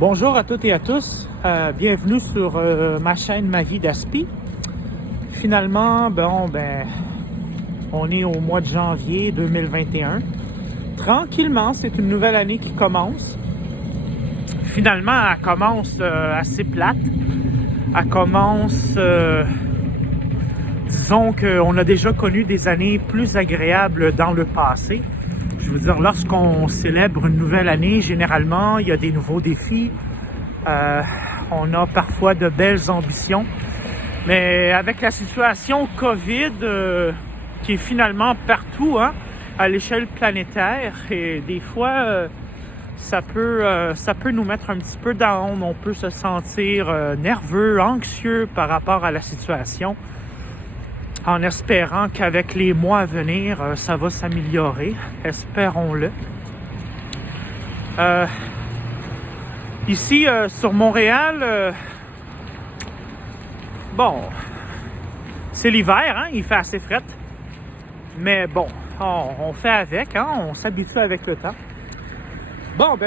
Bonjour à toutes et à tous, bienvenue sur ma chaîne Ma vie d'Aspi. Finalement, on est au mois de janvier 2021. Tranquillement, c'est une nouvelle année qui commence. Finalement, elle commence assez plate. Elle commence, disons qu'on a déjà connu des années plus agréables dans le passé. Je veux dire, lorsqu'on célèbre une nouvelle année, généralement, il y a des nouveaux défis. On a parfois de belles ambitions. Mais avec la situation COVID qui est finalement partout, à l'échelle planétaire, et des fois, ça peut nous mettre un petit peu down. On peut se sentir nerveux, anxieux par rapport à la situation, en espérant qu'avec les mois à venir, ça va s'améliorer. Espérons-le. Ici, sur Montréal, c'est l'hiver, il fait assez fret. Mais bon, on fait avec, on s'habitue avec le temps.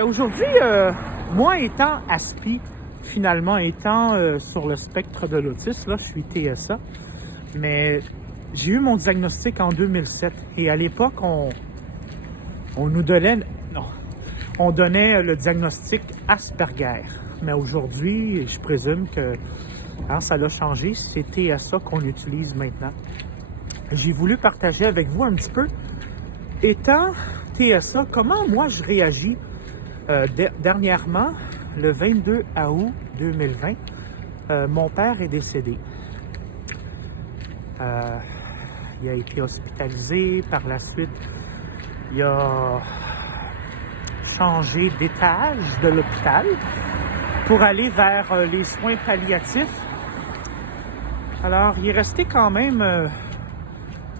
Aujourd'hui, moi étant Aspi, finalement étant sur le spectre de l'autisme, là, je suis TSA. Mais j'ai eu mon diagnostic en 2007 et à l'époque, on donnait le diagnostic Asperger. Mais aujourd'hui, je présume que ça l'a changé. C'est TSA qu'on utilise maintenant. J'ai voulu partager avec vous un petit peu, étant TSA, comment moi je réagis. Dernièrement, le 22 août 2020, mon père est décédé. Il a été hospitalisé. Par la suite, il a changé d'étage de l'hôpital pour aller vers les soins palliatifs. Alors, il est resté quand même...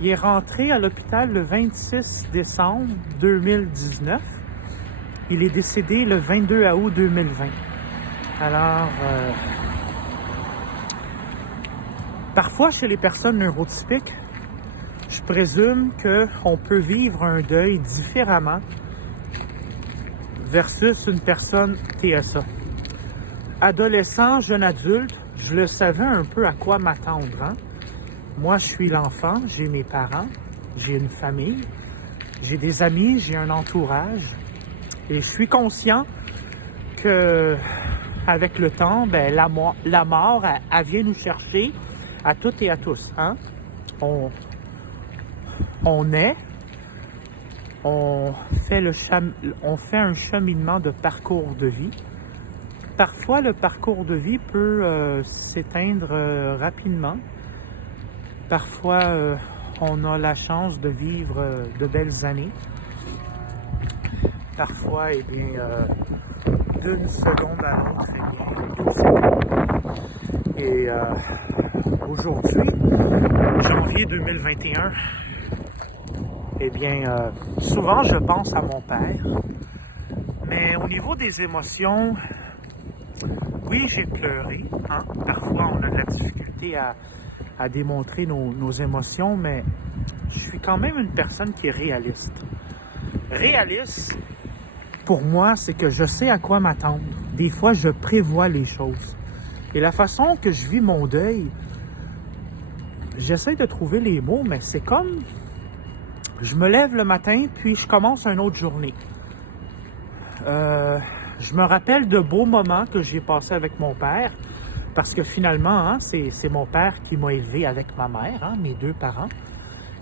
il est rentré à l'hôpital le 26 décembre 2019. Il est décédé le 22 août 2020. Alors... parfois, chez les personnes neurotypiques, je présume qu'on peut vivre un deuil différemment versus une personne TSA. Adolescent, jeune adulte, je le savais un peu à quoi m'attendre. Moi, je suis l'enfant, j'ai mes parents, j'ai une famille, j'ai des amis, j'ai un entourage. Et je suis conscient que avec le temps, la mort, elle vient nous chercher à toutes et à tous. On naît, on fait un cheminement de parcours de vie. Parfois, le parcours de vie peut s'éteindre rapidement. Parfois, on a la chance de vivre de belles années. Parfois, d'une seconde à l'autre, tout s'écoule. Et aujourd'hui, janvier 2021, souvent je pense à mon père. Mais au niveau des émotions, oui, j'ai pleuré. Parfois, on a de la difficulté à démontrer nos émotions, mais je suis quand même une personne qui est réaliste. Réaliste, pour moi, c'est que je sais à quoi m'attendre. Des fois, je prévois les choses. Et la façon que je vis mon deuil, j'essaie de trouver les mots, mais c'est comme... Je me lève le matin, puis je commence une autre journée. Je me rappelle de beaux moments que j'ai passés avec mon père, parce que finalement, c'est mon père qui m'a élevé avec ma mère, mes deux parents.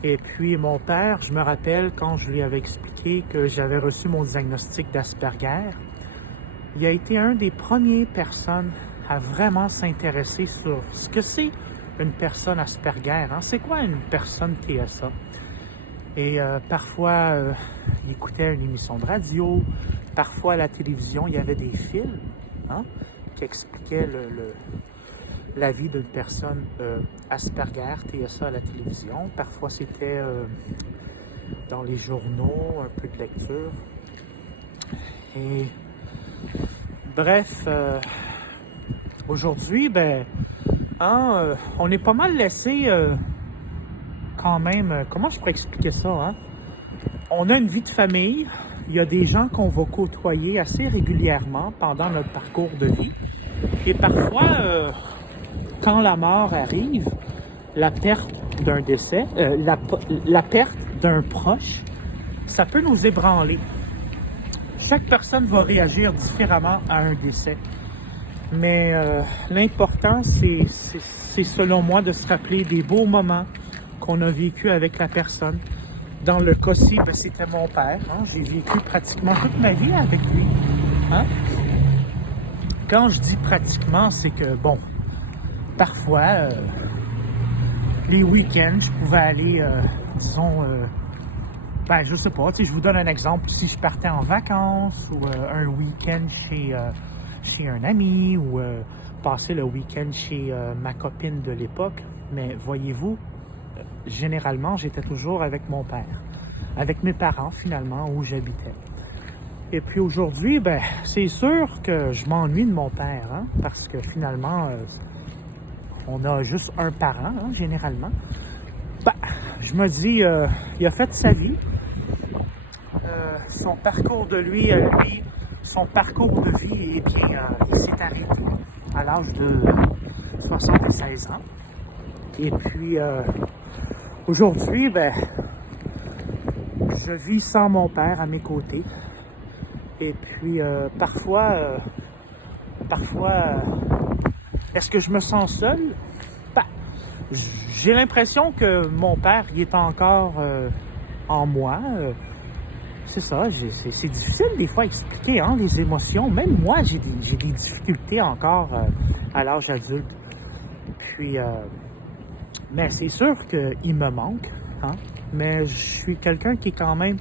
Et puis mon père, je me rappelle quand je lui avais expliqué que j'avais reçu mon diagnostic d'Asperger, il a été une des premières personnes à vraiment s'intéresser sur ce que c'est une personne Asperger. C'est quoi une personne TSA? Et parfois, il écoutait une émission de radio. Parfois, à la télévision, il y avait des films qui expliquaient la vie d'une personne Asperger, TSA à la télévision. Parfois, c'était dans les journaux, un peu de lecture. Et bref, aujourd'hui, on est pas mal laissé quand même... comment je pourrais expliquer ça? On a une vie de famille. il y a des gens qu'on va côtoyer assez régulièrement pendant notre parcours de vie. Et parfois, quand la mort arrive, la perte d'un décès, la perte d'un proche, ça peut nous ébranler. Chaque personne va réagir différemment à un décès. Mais l'important, c'est selon moi de se rappeler des beaux moments qu'on a vécu avec la personne. Dans le cas-ci, ben, c'était mon père. Hein? J'ai vécu pratiquement toute ma vie avec lui. Hein? Quand je dis pratiquement, c'est que, bon, parfois, les week-ends, je pouvais aller, disons, ben, je sais pas, tu sais, je vous donne un exemple. Si je partais en vacances ou un week-end chez un ami ou passer le week-end chez ma copine de l'époque. Mais voyez-vous, généralement, j'étais toujours avec mon père, avec mes parents finalement, où j'habitais. Et puis aujourd'hui, ben, c'est sûr que je m'ennuie de mon père, hein, parce que finalement, on a juste un parent, hein, généralement. Ben, je me dis, il a fait sa vie. Son parcours de lui, son parcours de vie, eh bien, il s'est arrêté à l'âge de 76 ans. Et puis, aujourd'hui, ben, je vis sans mon père à mes côtés. Et puis, parfois, est-ce que je me sens seul? Ben, j'ai l'impression que mon père, il est encore en moi. C'est ça, c'est difficile des fois à expliquer hein, les émotions. Même moi, j'ai des difficultés encore à l'âge adulte. Puis, mais c'est sûr qu'il me manque. Hein, mais je suis quelqu'un qui est quand même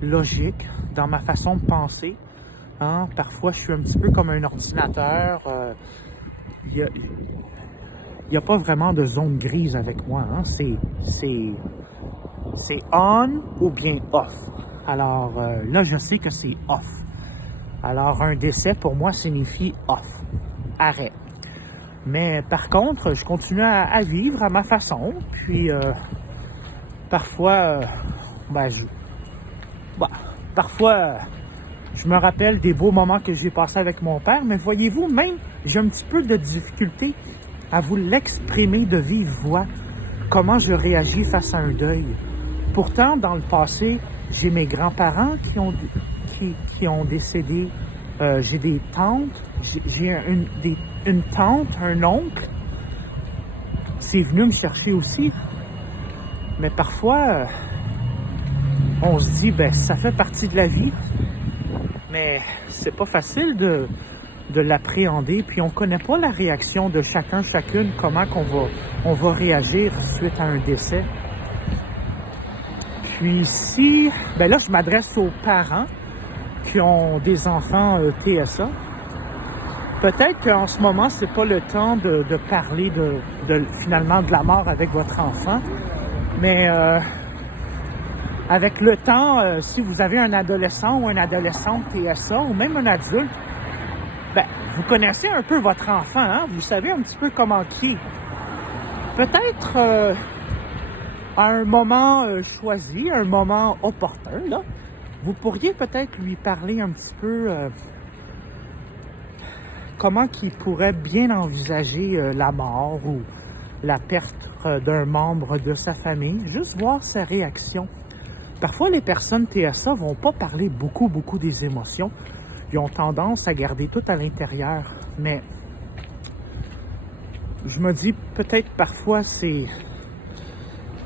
logique dans ma façon de penser. Hein. Parfois, je suis un petit peu comme un ordinateur. Il n'y a pas vraiment de zone grise avec moi. Hein. C'est on ou bien off. Alors là, je sais que c'est off. Alors, un décès, pour moi, signifie off. Arrêt. Mais par contre, je continue à vivre à ma façon. Puis, parfois, parfois, je me rappelle des beaux moments que j'ai passés avec mon père. Mais voyez-vous, même, j'ai un petit peu de difficulté à vous l'exprimer de vive voix. Comment je réagis face à un deuil. Pourtant, dans le passé, j'ai mes grands-parents qui ont décédé. J'ai des tantes. J'ai une tante, un oncle. C'est venu me chercher aussi. Mais parfois, on se dit, ben, ça fait partie de la vie. Mais c'est pas facile de l'appréhender. Puis on connaît pas la réaction de chacune, comment on va réagir suite à un décès. Puis ici, ben là, je m'adresse aux parents qui ont des enfants TSA. Peut-être qu'en ce moment, c'est pas le temps de parler finalement de la mort avec votre enfant. Mais avec le temps, si vous avez un adolescent ou une adolescente TSA ou même un adulte, ben, vous connaissez un peu votre enfant, hein? Vous savez un petit peu comment qui est. Peut-être à un moment choisi, un moment opportun, là, vous pourriez peut-être lui parler un petit peu comment qu'il pourrait bien envisager la mort ou la perte d'un membre de sa famille, juste voir sa réaction. Parfois, les personnes TSA vont pas parler beaucoup des émotions. Ils ont tendance à garder tout à l'intérieur. Mais je me dis, peut-être parfois,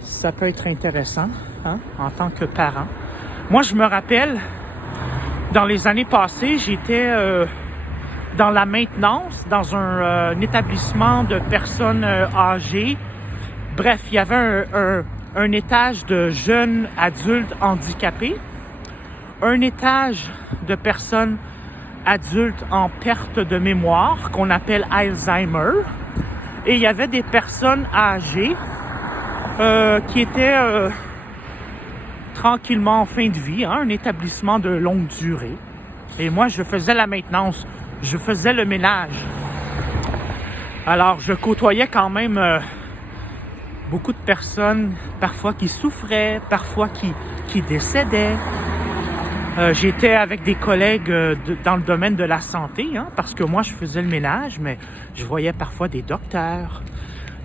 ça peut être intéressant hein, en tant que parent. Moi, je me rappelle, dans les années passées, j'étais dans la maintenance, dans un établissement de personnes âgées. Bref, il y avait un étage de jeunes adultes handicapés, un étage de personnes adultes en perte de mémoire, qu'on appelle Alzheimer, et il y avait des personnes âgées qui étaient tranquillement en fin de vie, hein, un établissement de longue durée. Et moi, je faisais la maintenance, je faisais le ménage. Alors, je côtoyais quand même beaucoup de personnes, parfois qui souffraient, parfois qui décédaient. J'étais avec des collègues dans le domaine de la santé, hein, parce que moi, je faisais le ménage, mais je voyais parfois des docteurs,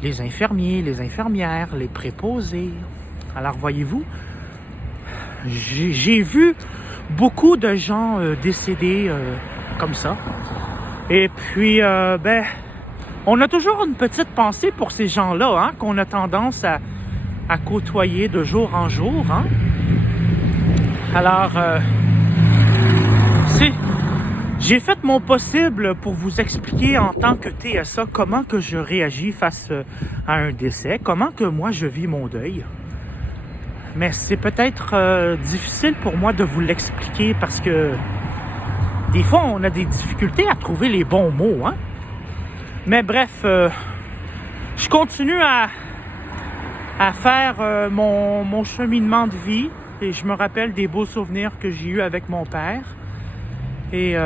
les infirmiers, les infirmières, les préposés. Alors, voyez-vous, j'ai vu beaucoup de gens décédés comme ça. Et puis, on a toujours une petite pensée pour ces gens-là, hein, qu'on a tendance à côtoyer de jour en jour. Hein. Alors, j'ai fait mon possible pour vous expliquer en tant que TSA comment que je réagis face à un décès, comment que moi je vis mon deuil. Mais c'est peut-être difficile pour moi de vous l'expliquer parce que des fois on a des difficultés à trouver les bons mots. Hein? Mais bref, je continue à faire mon cheminement de vie et je me rappelle des beaux souvenirs que j'ai eus avec mon père. Et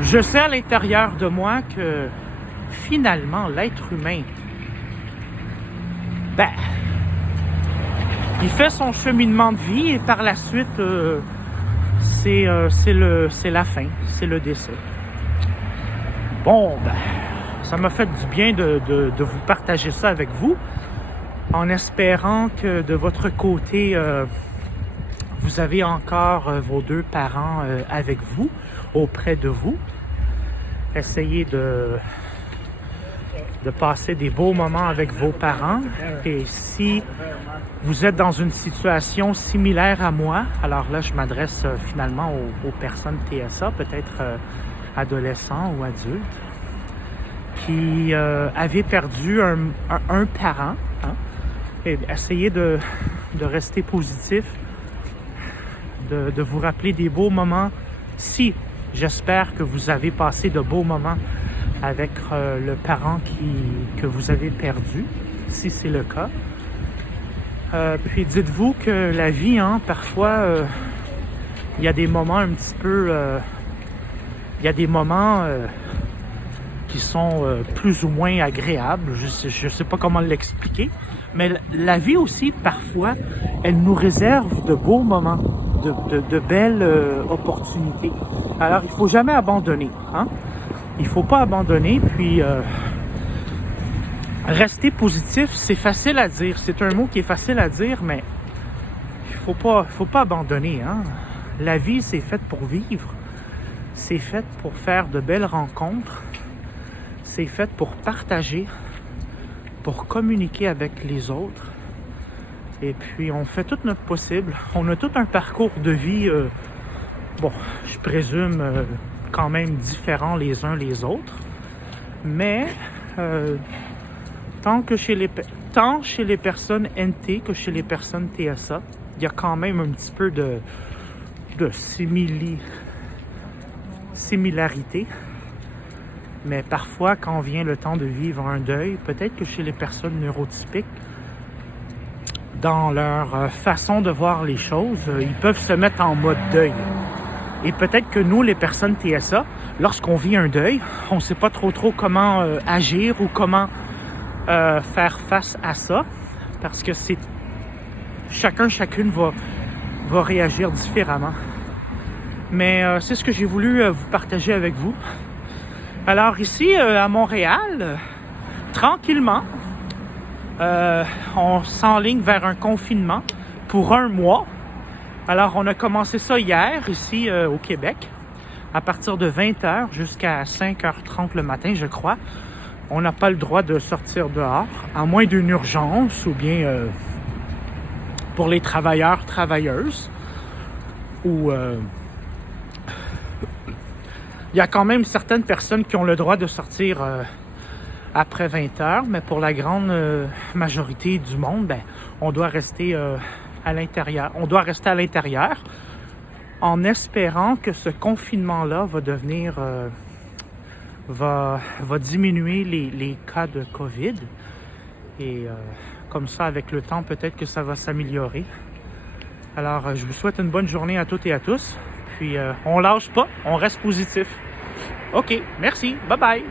je sais à l'intérieur de moi que finalement, l'être humain, il fait son cheminement de vie et par la suite, c'est la fin, c'est le décès. Bon, ça m'a fait du bien de vous partager ça avec vous, en espérant que de votre côté, vous avez encore vos deux parents avec vous, auprès de vous. Essayez de passer des beaux moments avec vos parents. Et si vous êtes dans une situation similaire à moi, alors là, je m'adresse finalement aux personnes TSA, peut-être adolescents ou adultes, qui avaient perdu un parent. Hein, et essayez de rester positif, de vous rappeler des beaux moments. Si j'espère que vous avez passé de beaux moments avec le parent que vous avez perdu, si c'est le cas. Puis dites-vous que la vie, hein, parfois, il y a des moments un petit peu... il y a des moments qui sont plus ou moins agréables. Je sais pas comment l'expliquer. Mais la vie aussi, parfois, elle nous réserve de beaux moments, de belles opportunités. Alors, il faut jamais abandonner. Hein? Il faut pas abandonner, puis rester positif, c'est facile à dire. C'est un mot qui est facile à dire, mais il faut pas abandonner. Hein? La vie, c'est faite pour vivre. C'est fait pour faire de belles rencontres. C'est fait pour partager, pour communiquer avec les autres. Et puis, on fait tout notre possible. On a tout un parcours de vie, je présume, quand même différents les uns les autres. Mais, tant chez les personnes NT que chez les personnes TSA, il y a quand même un petit peu de similarité. Mais parfois, quand vient le temps de vivre un deuil, peut-être que chez les personnes neurotypiques, dans leur façon de voir les choses, ils peuvent se mettre en mode deuil. Et peut-être que nous, les personnes TSA, lorsqu'on vit un deuil, on ne sait pas trop comment agir ou comment faire face à ça, parce que chacune va réagir différemment. Mais c'est ce que j'ai voulu vous partager avec vous. Alors ici, à Montréal, tranquillement, on s'enligne vers un confinement pour 1 mois. Alors, on a commencé ça hier, ici au Québec, à partir de 20h jusqu'à 5h30 le matin, je crois. On n'a pas le droit de sortir dehors, à moins d'une urgence ou bien pour les travailleurs, travailleuses, ou... il y a quand même certaines personnes qui ont le droit de sortir après 20h, mais pour la grande majorité du monde, on doit rester à l'intérieur. On doit rester à l'intérieur en espérant que ce confinement-là va devenir... va diminuer les cas de COVID. Et comme ça, avec le temps, peut-être que ça va s'améliorer. Alors, je vous souhaite une bonne journée à toutes et à tous. Puis, on lâche pas, on reste positif. OK, merci. Bye bye.